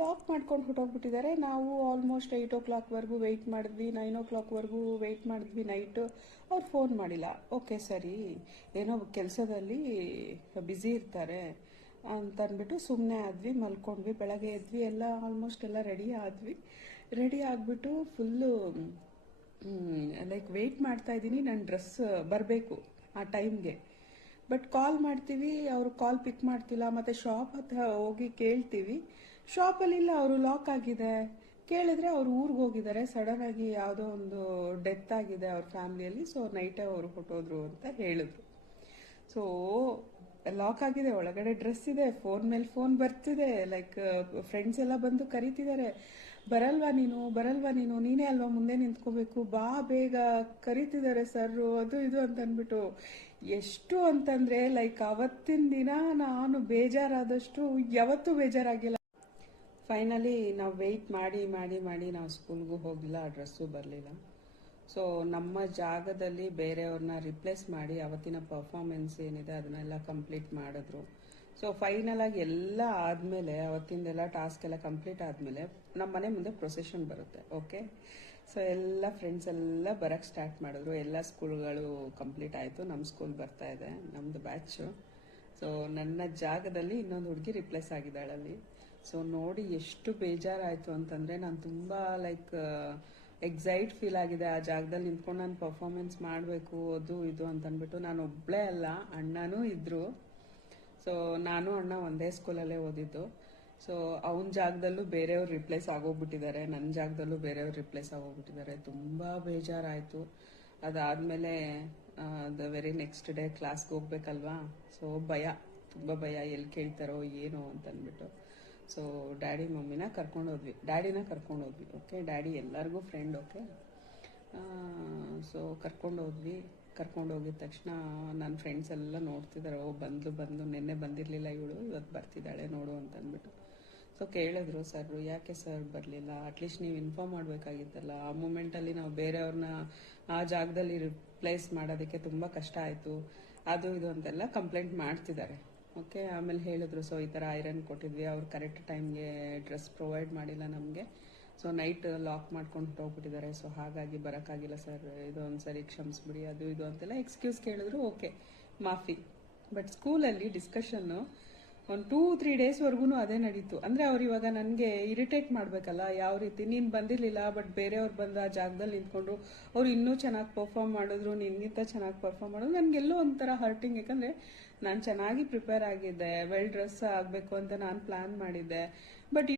Lock ಮಾಡ್ಕೊಂಡು ಹೊಟ್ಟೋಗ್ಬಿಟ್ಟಿದ್ದಾರೆ. ನಾವು almost 8 o'clockವರೆಗೂ weight ಮಾಡಿದ್ವಿ, 9 o'clockವರೆಗೂ ವೆಯ್ಟ್ ಮಾಡಿದ್ವಿ ನೈಟು. ಅವ್ರು ಫೋನ್ ಮಾಡಿಲ್ಲ. ಓಕೆ ಸರಿ, ಏನೋ ಕೆಲಸದಲ್ಲಿ ಬ್ಯುಸಿ ಇರ್ತಾರೆ ಅಂತ ಅಂದ್ಬಿಟ್ಟು ಸುಮ್ಮನೆ ಆದ್ವಿ, ಮಲ್ಕೊಂಡ್ವಿ. ಬೆಳಗ್ಗೆ ಎದ್ವಿ, ಎಲ್ಲ ಆಲ್ಮೋಸ್ಟ್ ಎಲ್ಲ ರೆಡಿ ಆದ್ವಿ. ರೆಡಿ ಆಗಿಬಿಟ್ಟು ಫುಲ್ಲು ಲೈಕ್ ವೆಯ್ಟ್ ಮಾಡ್ತಾ ಇದ್ದೀನಿ, ನನ್ನ ಡ್ರೆಸ್ ಬರಬೇಕು ಆ ಟೈಮ್ಗೆ. ಬಟ್ ಕಾಲ್ ಮಾಡ್ತೀವಿ, ಅವರು ಕಾಲ್ ಪಿಕ್ ಮಾಡ್ತಿಲ್ಲ. ಮತ್ತು ಶಾಪ್ ಹತ್ರ ಹೋಗಿ ಕೇಳ್ತೀವಿ, ಶಾಪಲ್ಲಿಲ್ಲ, ಅವರು ಲಾಕ್ ಆಗಿದೆ. ಕೇಳಿದ್ರೆ ಅವ್ರು ಊರಿಗೆ ಹೋಗಿದ್ದಾರೆ, ಸಡನ್ ಆಗಿ ಯಾವುದೋ ಒಂದು ಡೆತ್ ಆಗಿದೆ ಅವ್ರ ಫ್ಯಾಮಿಲಿಯಲ್ಲಿ, ಸೊ ನೈಟೇ ಅವರು ಹೊಟ್ಟೋದ್ರು ಅಂತ ಹೇಳಿದ್ರು. ಸೊ ಲಾಕ್ ಆಗಿದೆ, ಒಳಗಡೆ ಡ್ರೆಸ್ ಇದೆ, ಫೋನ್ ಮೇಲೆ ಫೋನ್ ಬರ್ತಿದೆ, ಲೈಕ್ ಫ್ರೆಂಡ್ಸ್ ಎಲ್ಲ ಬಂದು ಕರಿತಿದ್ದಾರೆ, ಬರಲ್ವಾ ನೀನು, ಬರಲ್ವಾ ನೀನು, ನೀನೇ ಅಲ್ವಾ ಮುಂದೆ ನಿಂತ್ಕೋಬೇಕು, ಬಾ ಬೇಗ, ಕರಿತಿದ್ದಾರೆ ಸರ್ರು, ಅದು ಇದು ಅಂತ ಅಂದ್ಬಿಟ್ಟು. ಎಷ್ಟು ಅಂತಂದ್ರೆ ಲೈಕ್ ಅವತ್ತಿನ ದಿನ ನಾನು ಬೇಜಾರಾದಷ್ಟು ಯಾವತ್ತೂ ಬೇಜಾರಾಗಿಲ್ಲ. ಫೈನಲಿ ನಾವು ವೆಯ್ಟ್ ಮಾಡಿ ಮಾಡಿ ಮಾಡಿ ನಾವು ಸ್ಕೂಲ್ಗೂ ಹೋಗಿಲ್ಲ, ಆ ಡ್ರೆಸ್ಸು ಬರಲಿಲ್ಲ. ಸೊ ನಮ್ಮ ಜಾಗದಲ್ಲಿ ಬೇರೆಯವ್ರನ್ನ ರಿಪ್ಲೇಸ್ ಮಾಡಿ ಅವತ್ತಿನ ಪರ್ಫಾರ್ಮೆನ್ಸ್ ಏನಿದೆ ಅದನ್ನೆಲ್ಲ ಕಂಪ್ಲೀಟ್ ಮಾಡಿದ್ರು. ಸೊ ಫೈನಲ್ ಆಗಿ ಎಲ್ಲ ಆದಮೇಲೆ, ಅವತ್ತಿಂದೆಲ್ಲ ಟಾಸ್ಕ್ ಎಲ್ಲ ಕಂಪ್ಲೀಟ್ ಆದಮೇಲೆ ನಮ್ಮ ಮನೆ ಮುಂದೆ ಪ್ರೊಸೆಷನ್ ಬರುತ್ತೆ. ಓಕೆ, ಸೊ ಎಲ್ಲ ಫ್ರೆಂಡ್ಸ್ ಎಲ್ಲ ಬರೋಕ್ಕೆ ಸ್ಟಾರ್ಟ್ ಮಾಡಿದ್ರು. ಎಲ್ಲ ಸ್ಕೂಲ್ಗಳು ಕಂಪ್ಲೀಟ್ ಆಯಿತು, ನಮ್ಮ ಸ್ಕೂಲ್ ಬರ್ತಾ ಇದೆ, ನಮ್ಮದು ಬ್ಯಾಚು. ಸೊ ನನ್ನ ಜಾಗದಲ್ಲಿ ಇನ್ನೊಂದು ಹುಡುಗಿ ರಿಪ್ಲೇಸ್ ಆಗಿದ್ದಾಳಲ್ಲಿ. ಸೊ ನೋಡಿ ಎಷ್ಟು ಬೇಜಾರಾಯಿತು ಅಂತಂದರೆ, ನಾನು ತುಂಬ ಲೈಕ್ ಎಕ್ಸೈಟ್ ಫೀಲ್ ಆಗಿದೆ. ಆ ಜಾಗದಲ್ಲಿ ನಿಂತ್ಕೊಂಡು ನಾನು ಪರ್ಫಾರ್ಮೆನ್ಸ್ ಮಾಡಬೇಕು, ಅದು ಇದು ಅಂತ ಅಂದ್ಬಿಟ್ಟು. ನಾನು ಒಬ್ಬಳೇ ಅಲ್ಲ, ಅಣ್ಣನೂ ಇದ್ದರು. ಸೊ ನಾನು ಅಣ್ಣ ಒಂದೇ ಸ್ಕೂಲಲ್ಲೇ ಓದಿದ್ದು. ಸೊ ಅವನ ಜಾಗದಲ್ಲೂ ಬೇರೆಯವ್ರು ರಿಪ್ಲೇಸ್ ಆಗೋಗ್ಬಿಟ್ಟಿದ್ದಾರೆ, ನನ್ನ ಜಾಗದಲ್ಲೂ ಬೇರೆಯವ್ರು ರಿಪ್ಲೇಸ್ ಆಗೋಗ್ಬಿಟ್ಟಿದ್ದಾರೆ. ತುಂಬ ಬೇಜಾರಾಯಿತು. ಅದಾದಮೇಲೆ ದ ವೆರಿ ನೆಕ್ಸ್ಟ್ ಡೇ ಕ್ಲಾಸ್ಗೆ ಹೋಗ್ಬೇಕಲ್ವಾ, ಸೊ ಭಯ, ತುಂಬ ಭಯ, ಎಲ್ಲಿ ಕೇಳ್ತಾರೋ ಏನೋ ಅಂತ ಅಂದ್ಬಿಟ್ಟು. ಸೊ ಡ್ಯಾಡಿ ಮಮ್ಮಿನ ಕರ್ಕೊಂಡೋದ್ವಿ, ಡ್ಯಾಡಿನ ಕರ್ಕೊಂಡೋದ್ವಿ. ಓಕೆ, ಡ್ಯಾಡಿ ಎಲ್ಲರಿಗೂ ಫ್ರೆಂಡ್. ಓಕೆ, ಸೊ ಕರ್ಕೊಂಡೋದ್ವಿ. ಕರ್ಕೊಂಡೋಗಿದ ತಕ್ಷಣ ನನ್ನ ಫ್ರೆಂಡ್ಸ್ ಎಲ್ಲ ನೋಡ್ತಿದ್ದಾರೆ, ಓ ಬಂದು ನಿನ್ನೆ ಬಂದಿರಲಿಲ್ಲ ಇವಳು, ಇವತ್ತು ಬರ್ತಿದ್ದಾಳೆ ನೋಡು ಅಂತ ಅಂದ್ಬಿಟ್ಟು. ಸೊ ಕೇಳಿದ್ರು ಸರ್ರು, ಯಾಕೆ ಸರ್ ಬರಲಿಲ್ಲ, ಅಟ್ಲೀಸ್ಟ್ ನೀವು ಇನ್ಫಾರ್ಮ್ ಮಾಡಬೇಕಾಗಿತ್ತಲ್ಲ. ಆ ಮೂಮೆಂಟಲ್ಲಿ ನಾವು ಬೇರೆಯವ್ರನ್ನ ಆ ಜಾಗದಲ್ಲಿ ರಿಪ್ಲೇಸ್ ಮಾಡೋದಕ್ಕೆ ತುಂಬ ಕಷ್ಟ ಆಯಿತು, ಅದು ಇದು ಅಂತೆಲ್ಲ ಕಂಪ್ಲೇಂಟ್ ಮಾಡ್ತಿದ್ದಾರೆ. ಓಕೆ, ಆಮೇಲೆ ಹೇಳಿದ್ರು, ಸೊ ಈ ಥರ ಐರನ್ ಕೊಟ್ಟಿದ್ವಿ, ಅವ್ರು ಕರೆಕ್ಟ್ ಟೈಮ್ಗೆ ಡ್ರೆಸ್ ಪ್ರೊವೈಡ್ ಮಾಡಿಲ್ಲ ನಮಗೆ, ಸೊ ನೈಟ್ ಲಾಕ್ ಮಾಡ್ಕೊಂಡು ಹೋಗ್ಬಿಟ್ಟಿದ್ದಾರೆ, ಸೊ ಹಾಗಾಗಿ ಬರೋಕ್ಕಾಗಿಲ್ಲ ಸರ್, ಇದು ಒಂದು ಸರಿ ಕ್ಷಮಿಸ್ಬಿಡಿ, ಅದು ಇದು ಅಂತೆಲ್ಲ ಎಕ್ಸ್ಕ್ಯೂಸ್ ಕೇಳಿದ್ರು. ಓಕೆ, ಮಾಫಿ. ಬಟ್ ಸ್ಕೂಲಲ್ಲಿ ಡಿಸ್ಕಷನ್ನು ಒಂದು 2-3 ಡೇಸ್ವರೆಗೂ ಅದೇ ನಡೀತು. ಅಂದರೆ ಅವ್ರು ಇವಾಗ ನನಗೆ ಇರಿಟೇಟ್ ಮಾಡಬೇಕಲ್ಲ, ಯಾವ ರೀತಿ ನೀನು ಬಂದಿರಲಿಲ್ಲ ಬಟ್ ಬೇರೆಯವ್ರು ಬಂದು ಆ ಜಾಗದಲ್ಲಿ ನಿಂತ್ಕೊಂಡ್ರು, ಅವ್ರು ಇನ್ನೂ ಚೆನ್ನಾಗಿ ಪರ್ಫಾರ್ಮ್ ಮಾಡಿದ್ರು, ನಿನ್ಗಿಂತ ಚೆನ್ನಾಗಿ ಪರ್ಫಾರ್ಮ್ ಮಾಡಿದ್ರು, ನನಗೆಲ್ಲೋ ಒಂಥರ ಹರ್ಟಿಂಗ್. ಯಾಕಂದರೆ ನಾನು ಚೆನ್ನಾಗಿ ಪ್ರಿಪೇರ್ ಆಗಿದ್ದೆ, ವೆಲ್ ಡ್ರೆಸ್ ಆಗಬೇಕು ಅಂತ ನಾನು ಪ್ಲ್ಯಾನ್ ಮಾಡಿದ್ದೆ. ಬಟ್